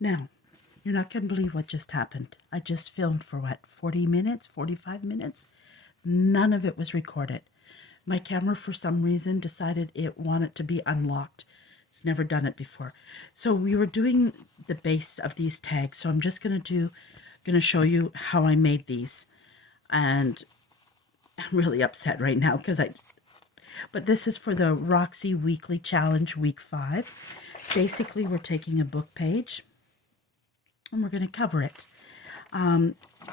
Now, you're not going to believe what just happened. I just filmed for what, 40 minutes, 45 minutes? None of it was recorded. My camera, for some reason, decided it wanted to be unlocked. It's never done it before. So we were doing the base of these tags. So I'm just going to show you how I made these. And I'm really upset right now but this is for the Roxy Weekly Challenge Week 5. Basically, we're taking a book page and we're going to cover it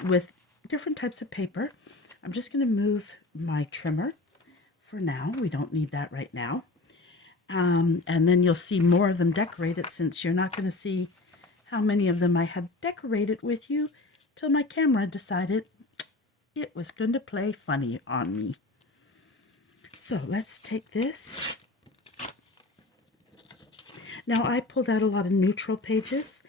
with different types of paper. I'm just going to move my trimmer for now. We don't need that right now. And then you'll see more of them decorated, since you're not going to see how many of them I had decorated with you till my camera decided it was going to play funny on me. So let's take this. Now, I pulled out a lot of neutral pages.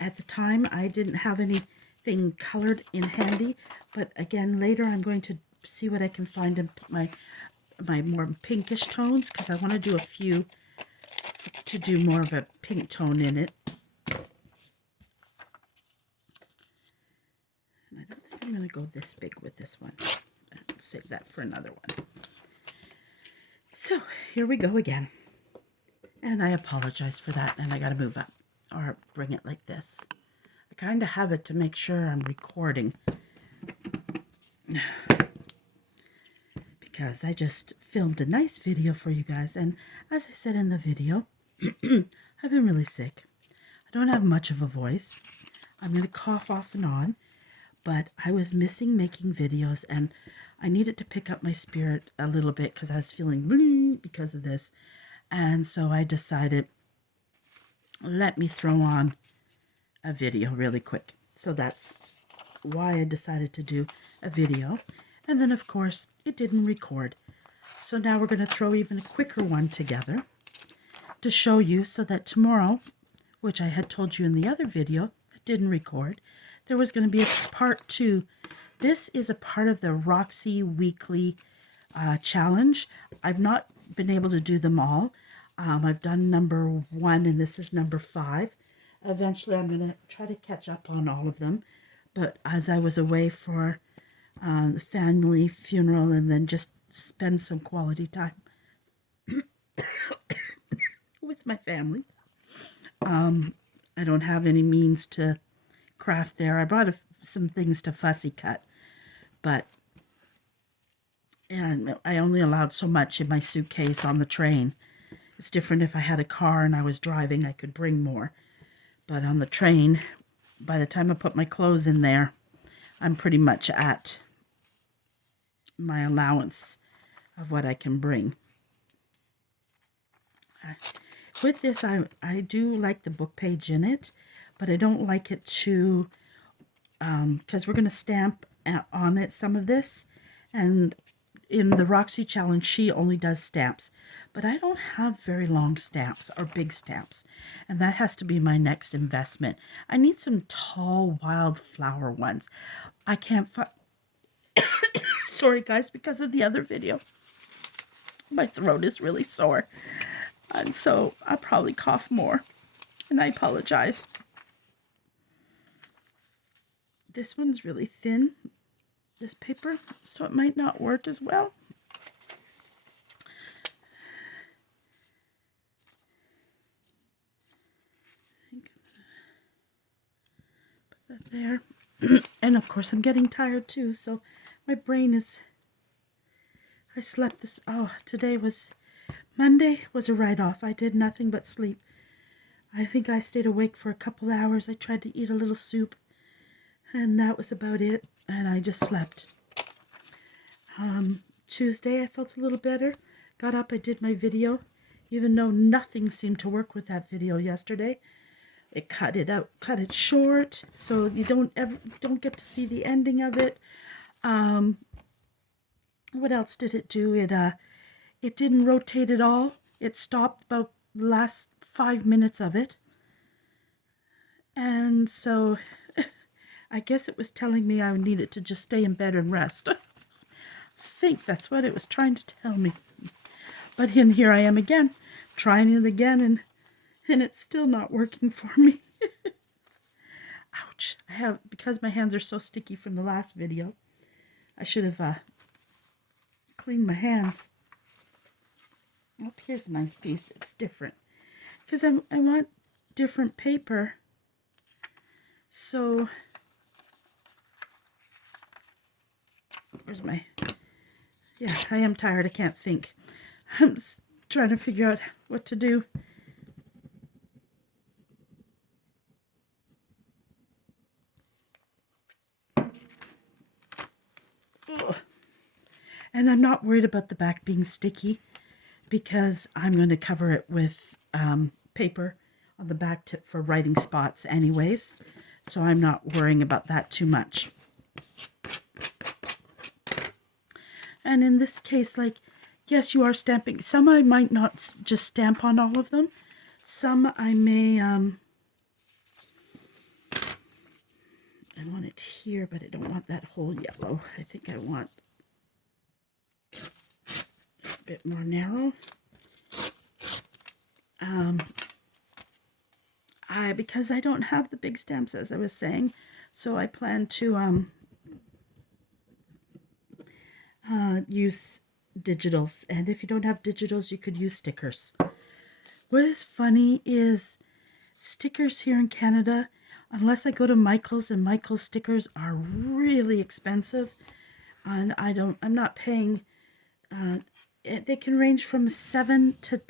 At the time, I didn't have anything colored in handy, but again, later I'm going to see what I can find in my more pinkish tones, because I want to do a few to do more of a pink tone in it. And I don't think I'm going to go this big with this one. I'll save that for another one. So here we go again. And I apologize for that, and I got to move up or bring it like this. I kind of have it to make sure I'm recording, because I just filmed a nice video for you guys. And as I said in the video, I've been really sick. I don't have much of a voice. I'm going to cough off and on, but I was missing making videos, and I needed to pick up my spirit a little bit because I was feeling because of this. And so I decided, let me throw on a video really quick. So that's why I decided to do a video. And then, of course, it didn't record. So now we're going to throw even a quicker one together to show you, so that tomorrow, which I had told you in the other video that didn't record, there was going to be a part 2. This is a part of the Roxy Weekly Challenge. I've not been able to do them all. I've done number 1, and this is number 5. Eventually, I'm going to try to catch up on all of them. But as I was away for the family funeral, and then just spend some quality time with my family, I don't have any means to craft there. I brought some things to fussy cut, but and I only allowed so much in my suitcase on the train. It's different if I had a car and I was driving, I could bring more. But on the train, by the time I put my clothes in there, I'm pretty much at my allowance of what I can bring. With this, I do like the book page in it, but I don't like it to, because we're going to stamp on it some of this. And in the Roxy Challenge, she only does stamps. But I don't have very long stamps or big stamps. And that has to be my next investment. I need some tall wildflower ones. I can't find... Sorry, guys, because of the other video. My throat is really sore. And so I'll probably cough more. And I apologize. This one's really thin, this paper, so it might not work as well. I think I'm gonna put that there. And of course I'm getting tired too, so my brain is... I slept this... Oh, today was... Monday was a write-off. I did nothing but sleep. I think I stayed awake for a couple hours. I tried to eat a little soup, and that was about it. And I just slept. Tuesday, I felt a little better. Got up, I did my video, even though nothing seemed to work with that video yesterday. It cut it out, cut it short, so you don't get to see the ending of it. What else did it do? It didn't rotate at all. It stopped about the last 5 minutes of it. And so I guess it was telling me I needed to just stay in bed and rest. I think that's what it was trying to tell me. But here I am again, trying it again, and it's still not working for me. because my hands are so sticky from the last video, I should have cleaned my hands. Oh, here's a nice piece. It's different because I want different paper. So where's my, yeah, I am tired. I can't think. I'm just trying to figure out what to do. Ugh. And I'm not worried about the back being sticky because I'm going to cover it with paper on the back for writing spots anyways. So I'm not worrying about that too much. And in this case, like, yes, you are stamping. Some I might not just stamp on all of them. Some I may, I want it here, but I don't want that whole yellow. I think I want a bit more narrow. Because I don't have the big stamps, as I was saying, so I plan to use digitals. And if you don't have digitals, you could use stickers. What is funny is stickers here in Canada, unless I go to Michael's, and Michael's stickers are really expensive, and I'm not paying, they can range from $7 to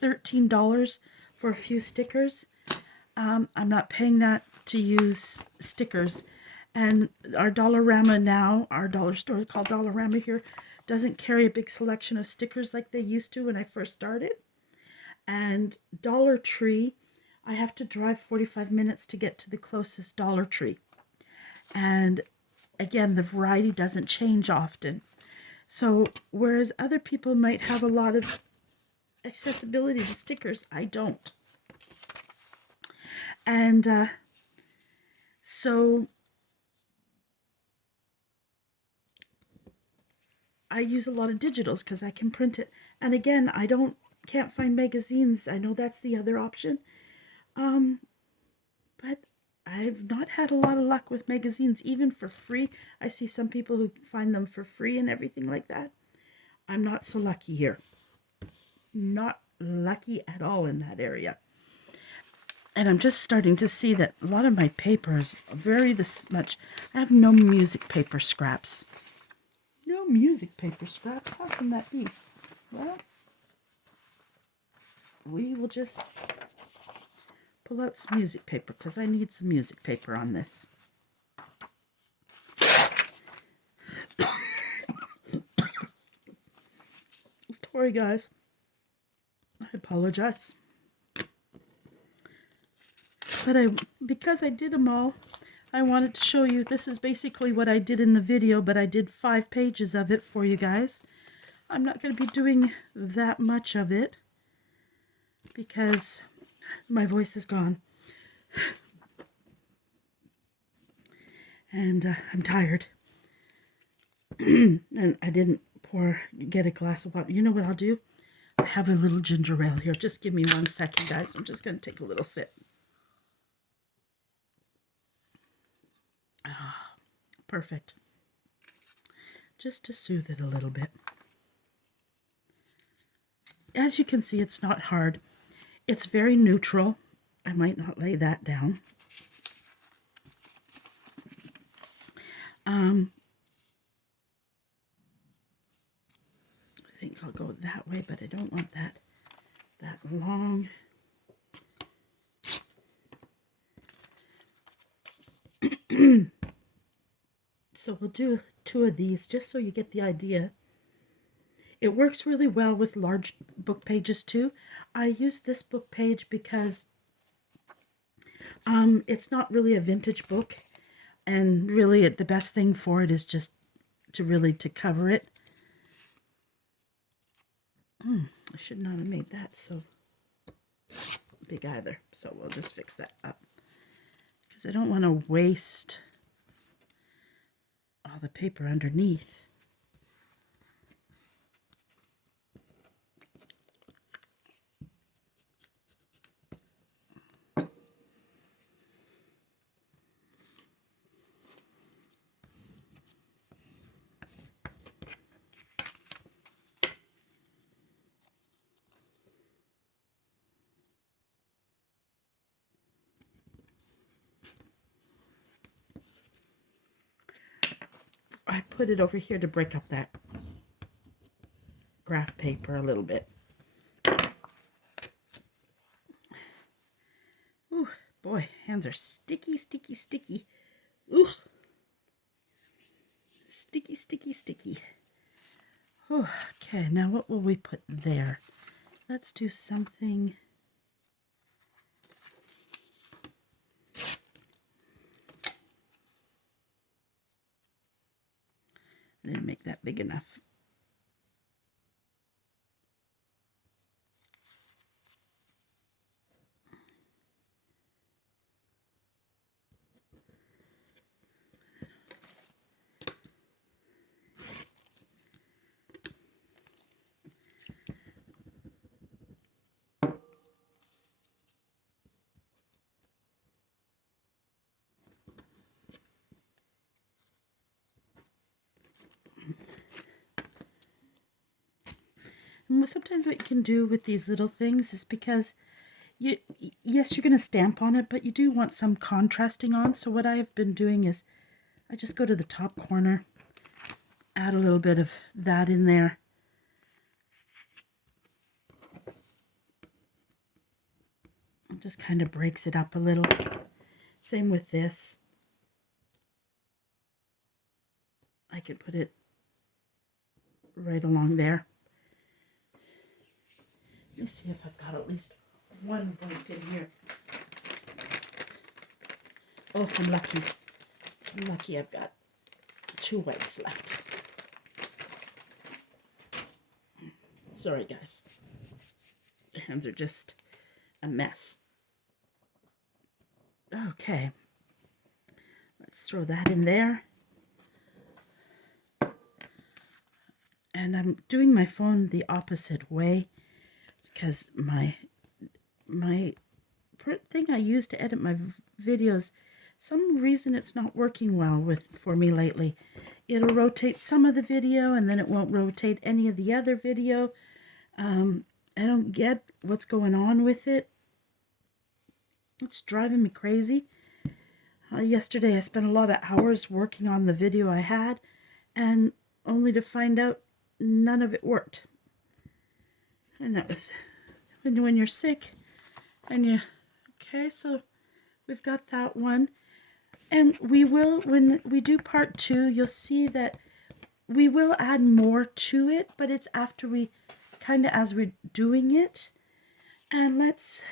$13 for a few stickers. I'm not paying that to use stickers. And our Dollarama now, our dollar store called Dollarama here, doesn't carry a big selection of stickers like they used to when I first started. And Dollar Tree, I have to drive 45 minutes to get to the closest Dollar Tree. And again, the variety doesn't change often. So whereas other people might have a lot of accessibility to stickers, I don't. And so I use a lot of digitals because I can print it. And again, I can't find magazines. I know that's the other option. But I've not had a lot of luck with magazines, even for free. I see some people who find them for free and everything like that. I'm not so lucky here. Not lucky at all in that area. And I'm just starting to see that a lot of my papers vary this much. I have no music paper scraps. No music paper scraps? How can that be? Well, we will just pull out some music paper because I need some music paper on this. Sorry, guys. I apologize. But because I did them all, I wanted to show you. This is basically what I did in the video, but I did 5 pages of it for you guys. I'm not going to be doing that much of it because my voice is gone. And I'm tired. And I didn't get a glass of water. You know what I'll do? I have a little ginger ale here. Just give me 1 second, guys. I'm just going to take a little sip. Ah, perfect. Just to soothe it a little bit. As you can see, it's not hard. It's very neutral. I might not lay that down. I think I'll go that way, but I don't want that long. So we'll do 2 of these just so you get the idea. It works really well with large book pages too. I use this book page because it's not really a vintage book, and really the best thing for it is just to cover it. I should not have made that so big either, so we'll just fix that up because I don't want to waste all the paper underneath. I put it over here to break up that graph paper a little bit. Ooh, boy, hands are sticky, sticky, sticky. Ooh. Sticky, sticky, sticky. Oh, okay, now what will we put there? Let's do something. I didn't make that big enough. And sometimes what you can do with these little things is because yes, you're going to stamp on it, but you do want some contrasting on. So what I've been doing is I just go to the top corner, add a little bit of that in there. It just kind of breaks it up a little. Same with this. I could put it right along there. Let me see if I've got at least one blank in here. Oh, I'm lucky. I'm lucky I've got 2 wipes left. Sorry, guys. The hands are just a mess. Okay. Let's throw that in there. And I'm doing my phone the opposite way because my thing I use to edit my videos, some reason it's not working well for me lately. It'll rotate some of the video and then it won't rotate any of the other video. I don't get what's going on with it. It's driving me crazy. Yesterday I spent a lot of hours working on the video I had, and only to find out none of it worked. And that was when you're sick and you... Okay, so we've got that one. And we will, when we do part 2, you'll see that we will add more to it, but it's after we, kind of as we're doing it. And let's,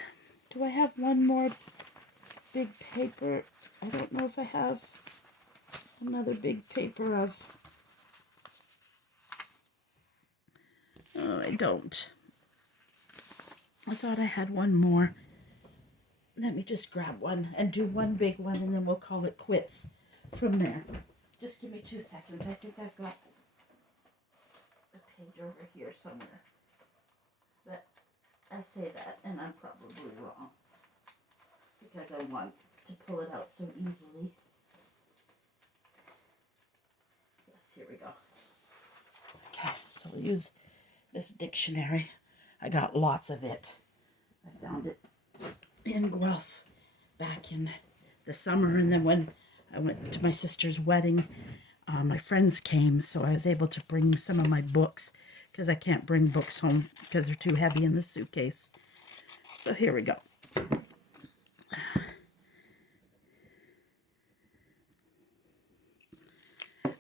do I have one more big paper? I don't know if I have another big paper of... Oh, I don't. I thought I had one more. Let me just grab one and do one big one, and then we'll call it quits from there. Just give me 2 seconds. I think I've got a page over here somewhere. But I say that, and I'm probably wrong because I want to pull it out so easily. Yes, here we go. Okay, so we'll use this dictionary. I got lots of it. I found it in Guelph back in the summer, and then when I went to my sister's wedding, my friends came, so I was able to bring some of my books because I can't bring books home because they're too heavy in the suitcase. So here we go.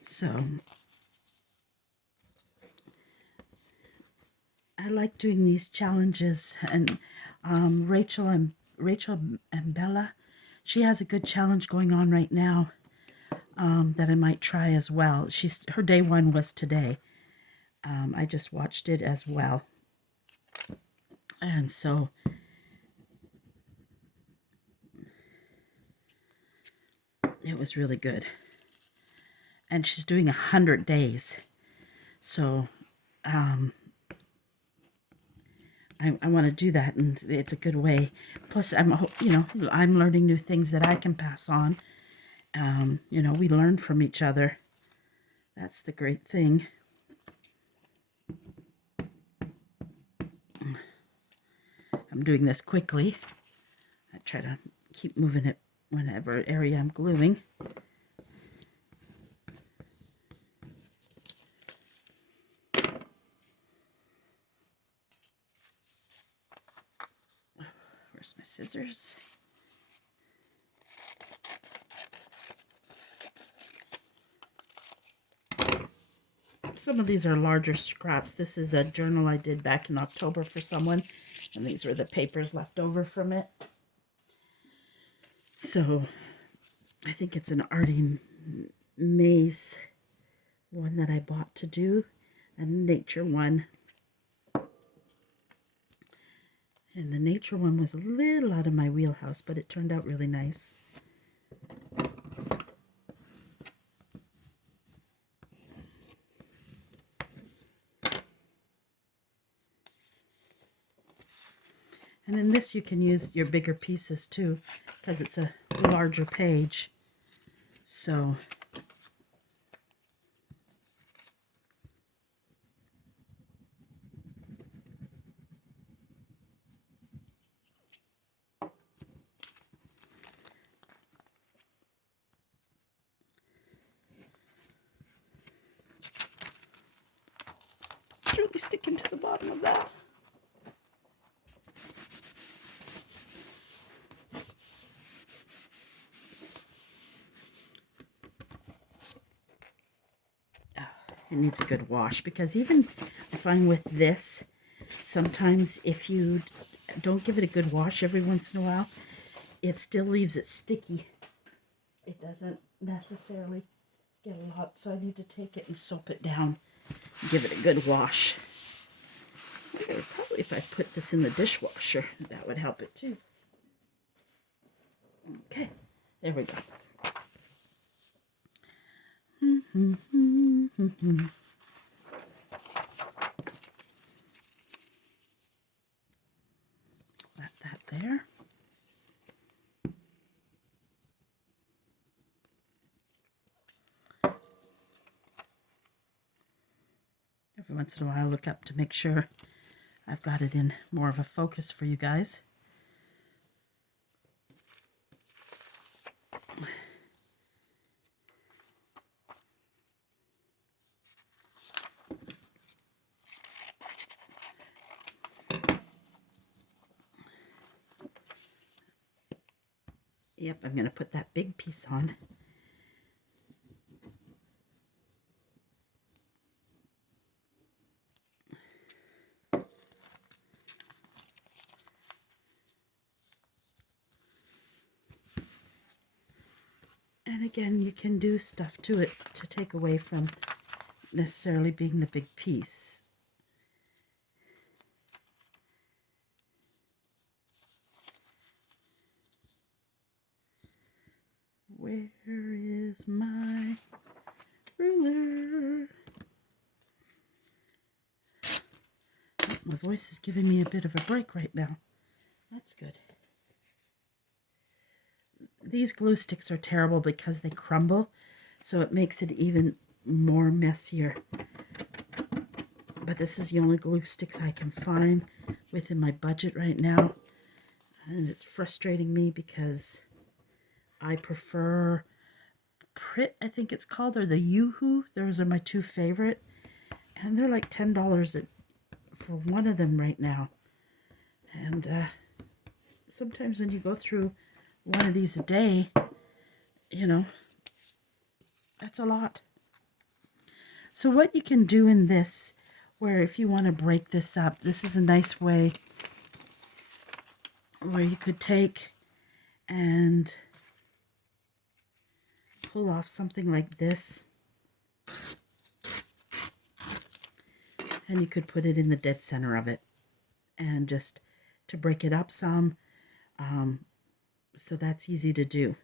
So I like doing these challenges, and Rachel and Bella, she has a good challenge going on right now that I might try as well. Her day 1 was today. I just watched it as well, and so it was really good. And she's doing 100 days, so I want to do that, and it's a good way. Plus, I'm learning new things that I can pass on. We learn from each other. That's the great thing. I'm doing this quickly. I try to keep moving it whenever area I'm gluing. Where's my scissors? Some of these are larger scraps. This is a journal I did back in October for someone, and these were the papers left over from it. So I think it's an Artie Mays one that I bought to do, a nature one. And the nature one was a little out of my wheelhouse, but it turned out really nice. And in this you can use your bigger pieces too, because it's a larger page. So it's really sticking to the bottom of that. It needs a good wash, because even I find with this, sometimes if you don't give it a good wash every once in a while, it still leaves it sticky. It doesn't necessarily get a lot, so I need to take it and soap it down and give it a good wash. Probably if I put this in the dishwasher, that would help it too. Okay, there we go. Let that there. Every once in a while I look up to make sure I've got it in more of a focus for you guys. Yep, I'm going to put that big piece on. And again, you can do stuff to it to take away from necessarily being the big piece. Where is my ruler? Oh, my voice is giving me a bit of a break right now. That's good. These glue sticks are terrible because they crumble, so it makes it even more messier. But this is the only glue sticks I can find within my budget right now. And it's frustrating me because I prefer Prit, I think it's called, or the Yoo-Hoo. Those are my two favorite. And they're like $10 for one of them right now. And sometimes when you go through one of these a day, you know, that's a lot. So what you can do in this, where if you want to break this up, this is a nice way where you could take and pull off something like this, and you could put it in the dead center of it, and just to break it up some, so that's easy to do.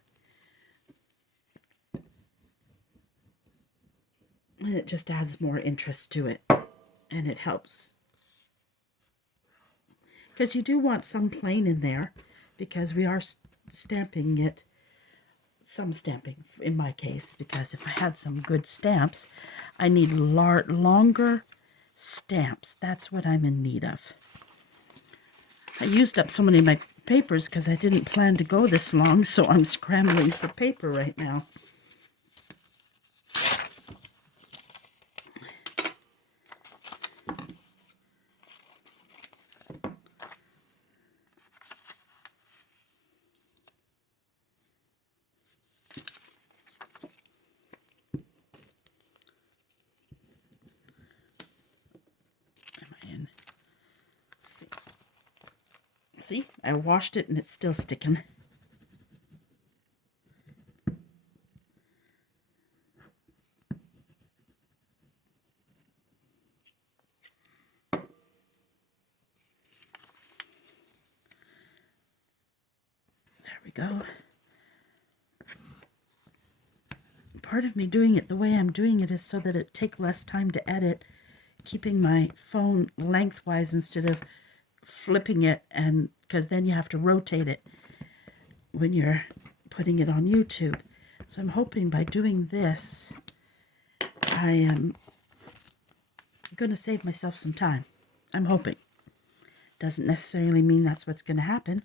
And it just adds more interest to it, and it helps. Because you do want some plain in there, because we are stamping it, some stamping in my case, because if I had some good stamps, I need longer stamps. That's what I'm in need of. I used up so many of my papers because I didn't plan to go this long, so I'm scrambling for paper right now. See, I washed it and it's still sticking. There we go. Part of me doing it the way I'm doing it is so that it take less time to edit, keeping my phone lengthwise instead of flipping it, and because then you have to rotate it when you're putting it on YouTube. So I'm hoping by doing this, I am going to save myself some time. I'm hoping. Doesn't necessarily mean that's what's going to happen.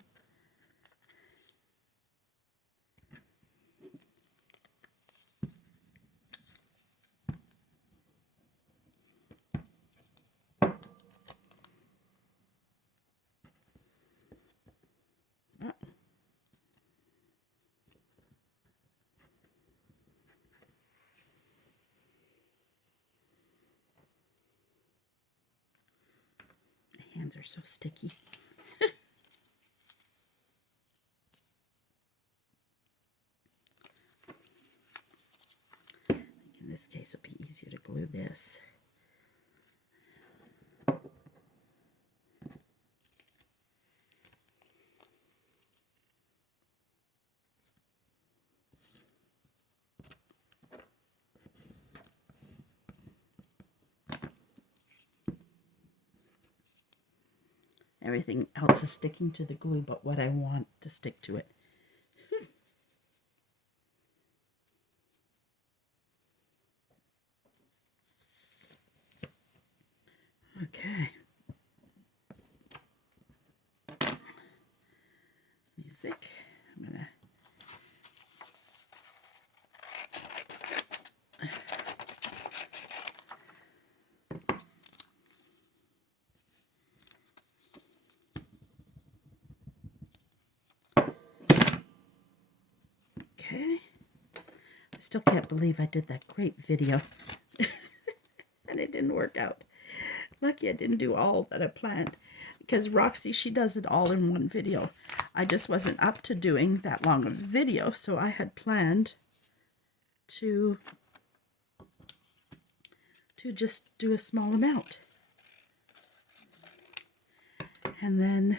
Hands are so sticky. In this case, it'll be easier to glue this. Everything else is sticking to the glue but what I want to stick to it. Okay. Music. I'm gonna okay. I still can't believe I did that great video and it didn't work out. Lucky I didn't do all that I planned, because Roxy, she does it all in one video. I just wasn't up to doing that long of a video, so I had planned to just do a small amount. And then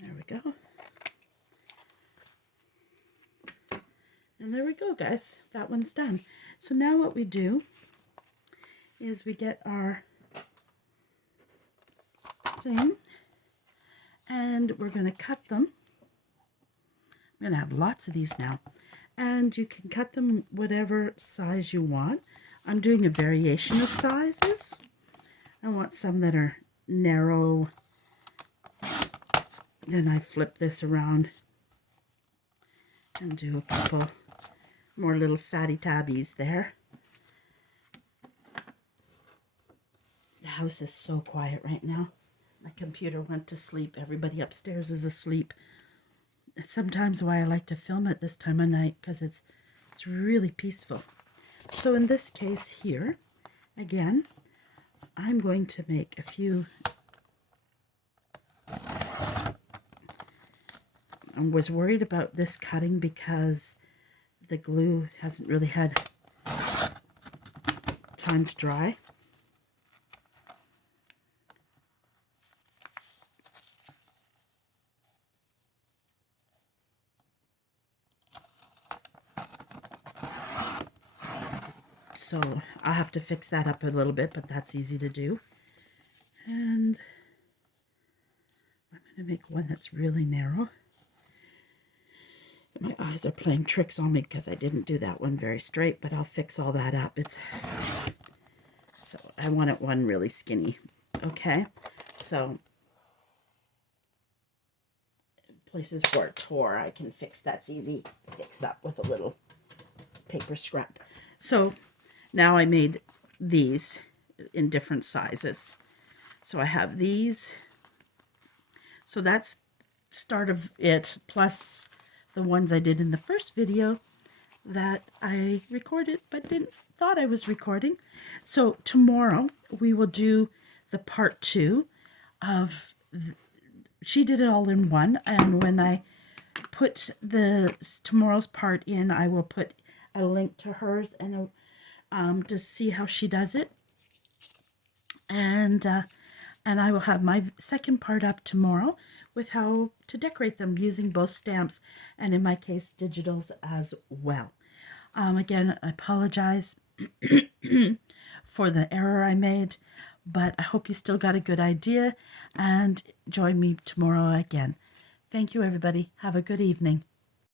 there we go. And there we go, guys. That one's done. So now what we do is we get our thing and we're going to cut them. I'm going to have lots of these now. And you can cut them whatever size you want. I'm doing a variation of sizes. I want some that are narrow. Then I flip this around and do a couple more little fatty tabbies there. The house is so quiet right now. My computer went to sleep. Everybody upstairs is asleep. That's sometimes why I like to film at this time of night, because it's really peaceful. So in this case here, again, I'm going to make a few. I was worried about this cutting because the glue hasn't really had time to dry. So I'll have to fix that up a little bit, but that's easy to do. And I'm going to make one that's really narrow. My eyes are playing tricks on me because I didn't do that one very straight, but I'll fix all that up. So I wanted one really skinny. Okay, so places where it tore, I can fix. That's easy to fix up with a little paper scrap. So now I made these in different sizes. So I have these. So that's start of it, plus the ones I did in the first video that I recorded but didn't thought I was recording. So tomorrow we will do the part 2 of she did it all in one, and when I put the tomorrow's part in, I will put a link to hers and to see how she does it, and I will have my second part up tomorrow with how to decorate them using both stamps and, in my case, digitals as well. Again, I apologize for the error I made, but I hope you still got a good idea, and join me tomorrow again. Thank you, everybody. Have a good evening.